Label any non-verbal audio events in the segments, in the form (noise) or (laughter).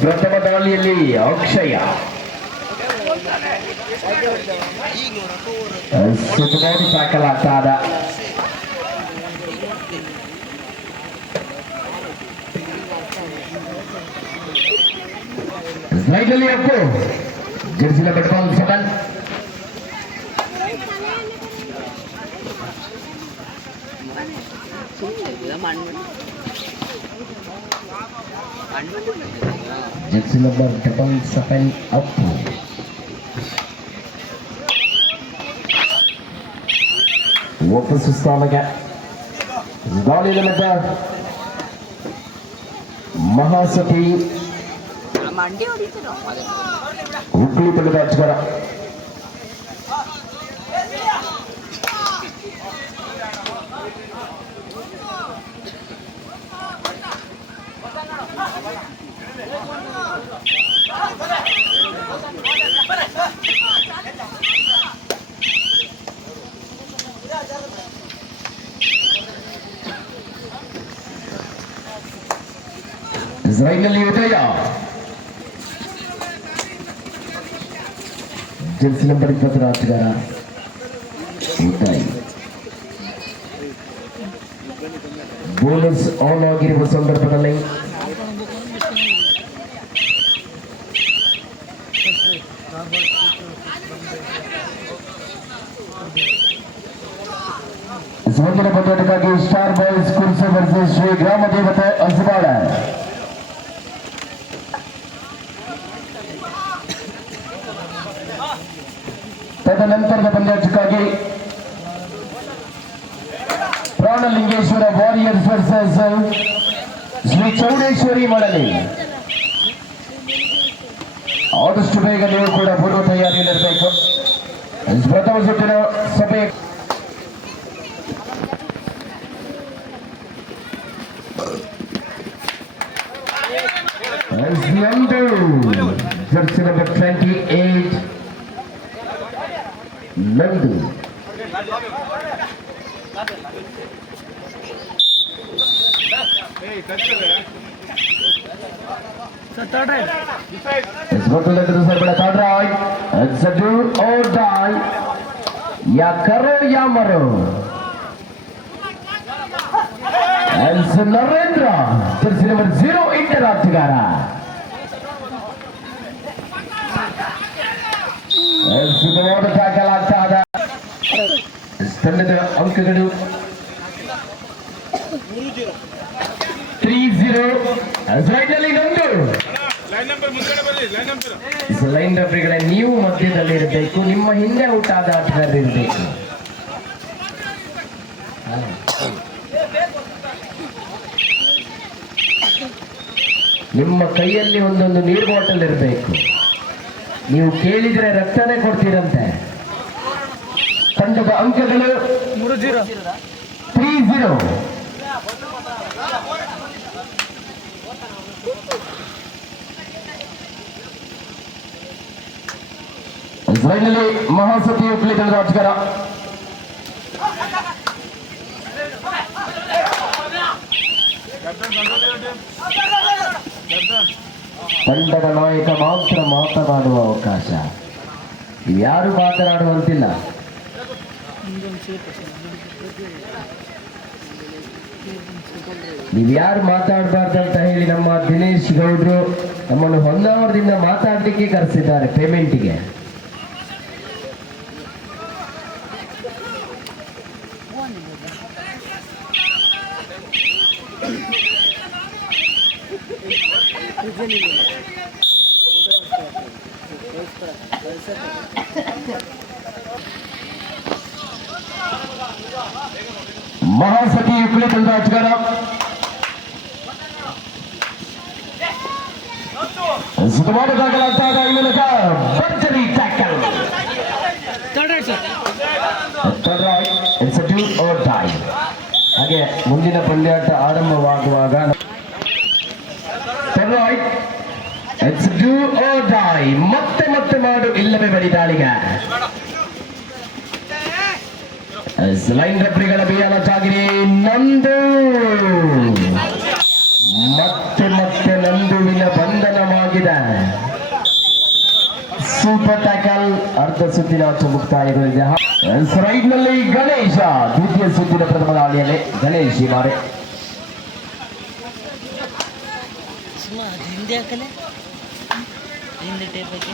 ಪ್ರಥಮ ದಾಳಿಯಲ್ಲಿ ಅಕ್ಷಯ ಸುತ್ತಮುತ್ತ ಟ್ಯಾಕಲ್ ಆಗ್ತಾ ಇದ್ದ ಸ್ಲೈಡಲ್ಲಿ Appu jersey number twelve seven jersey number double seven Appu ವಾಪಸ್ಸು ಸ್ಥಾನಕ್ಕೆ ದಾಳಿಯಲ್ಲಿ ಮತ್ತೆ ಮಹಾಸತಿ ಮಂಡಿ ಹೊಡಿತೀರೋ ಅದೇ ಹುಕ್ಕಳಿ ತಂಡದ ಅಚ್ಚಾರ ಇಸ್ರಾಯೇಲ್ನಲ್ಲಿ ಉದಯ ಜೆರ್ಸಿ ನಂಬರ್ ಇಪ್ಪತ್ತರ ಆಟಗಾರ ಉದಯ್ ಬೋನಸ್ ಆನ್ ಆಗಿರುವ ಸಂದರ್ಭದಲ್ಲಿ ಮುಂದಿನ ಪಂದ್ಯಾಟಕ್ಕಾಗಿ star boys Kursu versus Shri ಗ್ರಾಮ ದೇವತೆ ಹಸಬಾಳ ತದನಂತರದ ಪಂದ್ಯಾಟಕ್ಕಾಗಿ ಪ್ರಾಣಲಿಂಗೇಶ್ವರ ವಾರಿಯರ್ಸ್ ವರ್ಸಸ್ ಶ್ರೀ ಚೌಡೇಶ್ವರಿ ಮಳಲಿ ಆದಷ್ಟು ಬೇಗ ನೀವು ಕೂಡ ಪೂರ್ವ ತಯಾರಿಯಲ್ಲಿರಬೇಕು ಪ್ರಥಮ ಸುತ್ತಿನ इस बोतल के दूसरे बड़े काट रहा है और डाई या करो या मरो else Narendra jersey number zero enter आ चुका रहा एल्स तो बहुत अच्छा ತಂಡದ ಅಂಕಗಳು ತ್ರೀ ಜೀರೋ ಸೈಡ್ನಲ್ಲಿ ಲೈನ್ ರಬ್ರಿಗಳ ನೀವು ಮಧ್ಯದಲ್ಲಿ ಇರಬೇಕು. ನಿಮ್ಮ ಹಿಂದೆ ಊಟ ಆದ ಆಟಗಾರರು ಇರಬೇಕು. ನಿಮ್ಮ ಕೈಯಲ್ಲಿ ಒಂದೊಂದು ನೀರು ಬಾಟಲ್ ಇರಬೇಕು. ನೀವು ಕೇಳಿದ್ರೆ ರಕ್ತನೇ ಕೊಡ್ತೀರಂತೆ. ತಂಡದ ಅಂಕಗಳು ಮೂರು zero three zero finally Mahasati Hubli ತಂಡದ ಆಟಗಾರ ತಂಡದ ನಾಯಕ ಮಾತ್ರ ಮಾತನಾಡುವ ಅವಕಾಶ ಯಾರು ಮಾತನಾಡುವಂತಿಲ್ಲ ನೀವು ಯಾರು ಅಂತ ಹೇಳಿ ನಮ್ಮ ದಿನೇಶ್ ಗೌಡ್ರು ನಮ್ಮನ್ನು ಹೊನ್ನಾವರದಿಂದ ಮಾತಾಡಲಿಕ್ಕೆ ಕರೆಸಿದ್ದಾರೆ ಪೇಮೆಂಟ್ಗೆ. (laughs) ಮಹಾಸತಿ ಹುಬ್ಳಿ ತಂಡದ ಆಟಗಾರ ಸುತ್ತಮಾಡು ದಾಖಲಾಗ್ತಾ ಇದೆ ಈ ಮೂಲಕ ಭರ್ಜರಿ tackle it's a do or die ಹಾಗೆ ಮುಂದಿನ ಪಂದ್ಯಾಟ ಆರಂಭವಾಗುವಾಗ ಇಟ್ಸ್ ಡೂ ಆರ್ ಡೈ ಮತ್ತೆ ಮತ್ತೆ ಮಾಡು ಇಲ್ಲವೇ ಬಡಿ ದಾಳಿಗೆ ಲೈನ್ ರೆಫ್ರಿಗಳ ಅಭಿಯಾನಕ್ಕಾಗಿರಿ ನಂದು. ಮತ್ತೆ ಮತ್ತೆ ನಂದುವಿನ ಬಂಧನವಾಗಿದೆ. ಸೂಪರ್ ಟ್ಯಾಕಲ್ ಅರ್ಧ ಸುತ್ತಿನ ಮುಕ್ತಾಯಗೊಳಿದೆ ರೈಡ್ನಲ್ಲಿ ಗಣೇಶ, ದ್ವಿತೀಯ ಸುತ್ತಿನ ಪ್ರಥಮ ದಾಳಿಯಲ್ಲಿ ಗಣೇಶ್ ಮಾರೆ ಹಿಂದೆ ಹಾಕಲೆ? ಹಿಂದೆ ಟೇಪ್ ಹಾಕಿ.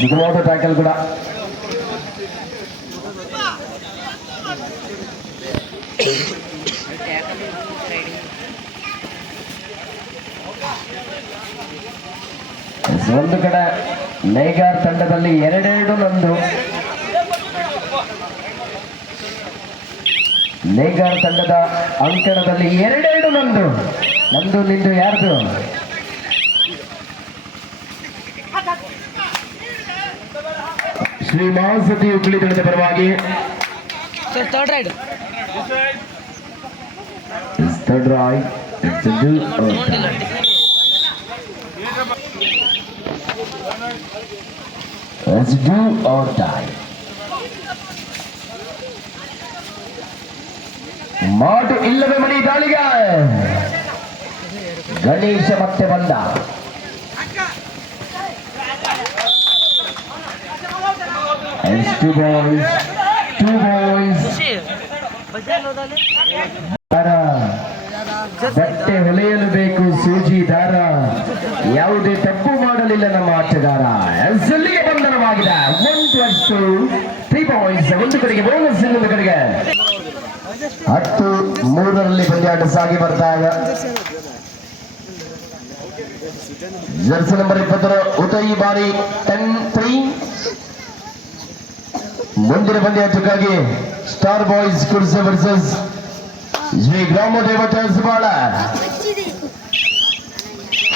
ಕೂಡ ಟ್ಯಾಕಲ್ ಕೂಡ. ಒಂದು ಕಡೆ ನೈಗಾರ್ ತಂಡದಲ್ಲಿ ಎರಡೆರಡು ನಂದು. ನೈಗಾರ್ ತಂಡದ ಅಂಕಣದಲ್ಲಿ ಎರಡೆರಡು ನಂದು. ನಂದು, ನಿಂದು ಯಾರ್ದು? ಶ್ರೀ ಮಹಾಸತಿ ಹುಬ್ಳಿ ತಂಡದ ಪರವಾಗಿ sir third raid third raid ನೋಡಿಲ್ಲ Let's do or die. ಮಾತು ಇಲ್ಲವೇ ಮಣಿ ದಾಳಿಗೆ ಗಣೇಶ ಮತ್ತೆ ಬಂದ It's two boys, two boys. ದಾರ ಬಟ್ಟೆ ಹೊಲೆಯಲು ಬೇಕು ಸೂಜಿ ದಾರ. ಯಾವುದೇ ತಪ್ಪು ಮಾಡಲಿಲ್ಲ ನಮ್ಮ ಆಟಗಾರ. ಎಲ್ಸಲ್ಲಿಗೆ ಬಂಧನವಾಗಿದೆ. One plus two three points ಒಂದು ಕಡೆಗೆ ಬೋನಸ್ ಇನ್ನೊಂದು ಕಡೆಗೆ. ಹತ್ತು ಮೂರರಲ್ಲಿ ಪಂದ್ಯಾಟ ಸಾಗಿ ಬರ್ತಾ ಇದೆ. ಜರ್ಸಿ ನಂಬರ್ ಇಪ್ಪತ್ತರ ಉದಯ್ ಬಾರಿ ಟೆನ್ ತ್ರೀ ಮುಂದಿನ ಪಂದ್ಯಾಟಕ್ಕಾಗಿ star boys Kurse versus Shri ಗ್ರಾಮ ದೇವತೆ ಹಸುಬಾಳ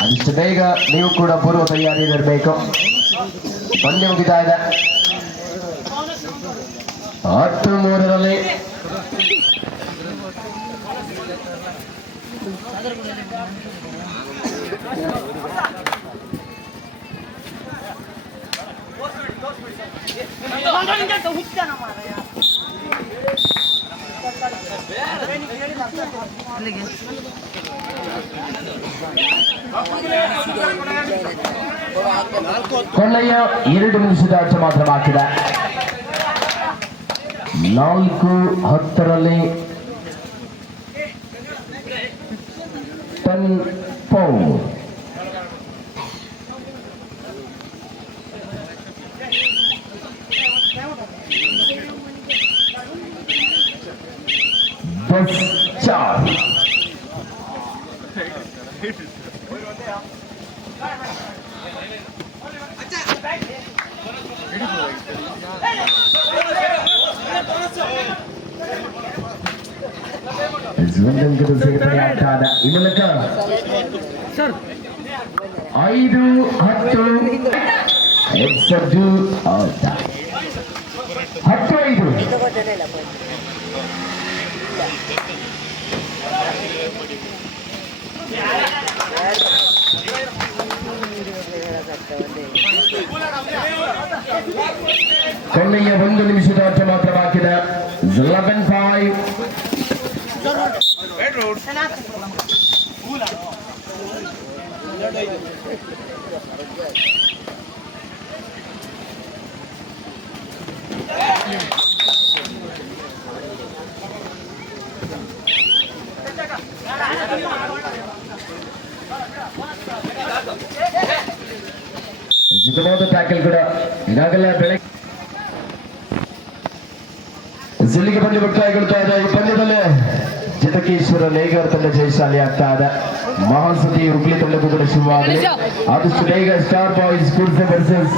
ಅದಿಷ್ಟು ಬೇಗ ನೀವು ಕೂಡ ಪೂರ್ವ ಇರಬೇಕು. ಪಂದ್ಯ ಮುಗಿತಾ ಇದೆ. ಹತ್ತು ಮೂರರಲ್ಲಿ ಅಲ್ಲಿಗೆ ಕೊಳ್ಳೆಯ ಎರಡು ನಿಮಿಷದ ಆಚೆ ಮಾತ್ರ ಬಾಕಿದೆ. ನಾಲ್ಕು ಹತ್ತರಲ್ಲಿ दस चार ಜೀವನದಂಕದ ಸೇರ್ಪಡೆ ಆಗ್ತಾ ಇದೆ ಈ ಮೂಲಕ ಸರ್ ಐದು ಹತ್ತು ಎಕ್ಸರ್ಜು ಔಟ್ ಹತ್ತು ಐದು ಕೊನೆಯ ಒಂದು ನಿಮಿಷದ ಆಟ ಮಾತ್ರ ಬಾಕಿದೆ ಲೆವೆನ್ ಫೈವ್ ಸಿದ್ಧವಾದ ಟ್ಯಾಕಲ್ ಕೂಡ ಈಗಾಗಲೇ ಬೆಳಗ್ಗೆ ಜಿಲ್ಲಿಗೆ ಪಂದ್ಯ ಮುಕ್ತಾಯಗೊಳ್ತಾ ಇದೆ ಈ ಪಂದ್ಯದಲ್ಲಿ ಜಿತಕೇಶ್ವರ ನೇಗರ್ ತಂಡ ಜಯಶಾಲಿ ಆಗ್ತಾ ಇದೆ ಮಹಾಸತಿ ಹುಬ್ಳಿ ತಂಡಕ್ಕೂ ಕೂಡ ಶುರುವಾಗಲಿ ಆದಷ್ಟು ಬೇಗ ಸ್ಟಾರ್ ಬಾಯ್ಸ್ ಕುರ್ಸೆ ವರ್ಸಸ್